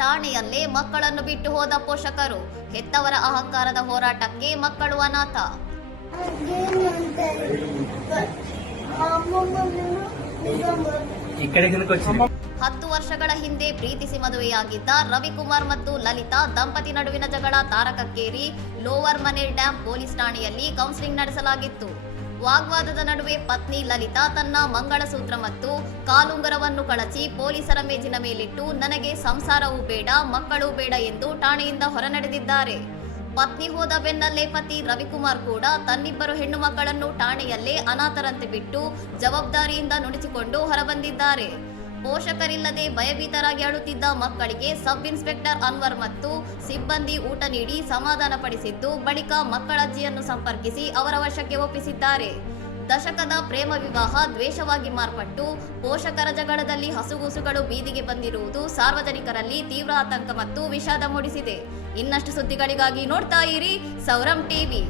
ಠಾಣೆಯಲ್ಲೇ ಮಕ್ಕಳನ್ನು ಬಿಟ್ಟು ಹೋದ ಪೋಷಕರು, ಹೆತ್ತವರ ಅಹಂಕಾರದ ಹೋರಾಟಕ್ಕೆ ಮಕ್ಕಳು ಅನಾಥ. ಹತ್ತು ವರ್ಷಗಳ ಹಿಂದೆ ಪ್ರೀತಿಸಿ ಮದುವೆಯಾಗಿದ್ದ ರವಿಕುಮಾರ್ ಮತ್ತು ಲಲಿತಾ ದಂಪತಿ ನಡುವಿನ ಜಗಳ ತಾರಕಕ್ಕೇರಿ ಲೋವರ್ ಮನೇರ್ ಡ್ಯಾಂ ಪೊಲೀಸ್ ಠಾಣೆಯಲ್ಲಿ ಕೌನ್ಸಿಲಿಂಗ್ ನಡೆಸಲಾಗಿತ್ತು. ವಾಗ್ವಾದದ ನಡುವೆ ಪತ್ನಿ ಲಲಿತಾ ತನ್ನ ಮಂಗಳಸೂತ್ರ ಮತ್ತು ಕಾಲುಂಗರವನ್ನು ಕಳಚಿ ಪೊಲೀಸರ ಮೇಜಿನ ಮೇಲಿಟ್ಟು ನನಗೆ ಸಂಸಾರವೂ ಬೇಡ, ಮಕ್ಕಳೂ ಬೇಡ ಎಂದು ಠಾಣೆಯಿಂದ ಹೊರನಡೆದಿದ್ದಾರೆ. ಪತ್ನಿ ಹೋದ ಬೆನ್ನಲ್ಲೇ ಪತಿ ರವಿಕುಮಾರ್ ಕೂಡ ತನ್ನಿಬ್ಬರು ಹೆಣ್ಣು ಮಕ್ಕಳನ್ನು ಠಾಣೆಯಲ್ಲೇ ಅನಾಥರಂತೆ ಬಿಟ್ಟು ಜವಾಬ್ದಾರಿಯಿಂದ ನುಡಿಸಿಕೊಂಡು ಹೊರಬಂದಿದ್ದಾರೆ. ಪೋಷಕರಿಲ್ಲದೆ ಭಯಭೀತರಾಗಿ ಅಳುತ್ತಿದ್ದ ಮಕ್ಕಳಿಗೆ ಸಬ್ ಇನ್ಸ್ಪೆಕ್ಟರ್ ಅನ್ವರ್ ಮತ್ತು ಸಿಬ್ಬಂದಿ ಊಟ ನೀಡಿ ಸಮಾಧಾನ ಪಡಿಸಿದ್ದು, ಬಳಿಕ ಮಕ್ಕಳಜ್ಜಿಯನ್ನು ಸಂಪರ್ಕಿಸಿ ಅವರ ವಶಕ್ಕೆ ಒಪ್ಪಿಸಿದ್ದಾರೆ. ದಶಕದ ಪ್ರೇಮ ವಿವಾಹ ದ್ವೇಷವಾಗಿ ಮಾರ್ಪಟ್ಟು ಪೋಷಕರ ಜಗಳದಲ್ಲಿ ಹಸುಗೂಸುಗಳು ಬೀದಿಗೆ ಬಂದಿರುವುದು ಸಾರ್ವಜನಿಕರಲ್ಲಿ ತೀವ್ರ ಆತಂಕ ಮತ್ತು ವಿಷಾದ ಮೂಡಿಸಿದೆ. ಇನ್ನಷ್ಟು ಸುದ್ದಿಗಳಿಗಾಗಿ ನೋಡ್ತಾ ಇರಿ ಸೌರಂ ಟಿವಿ.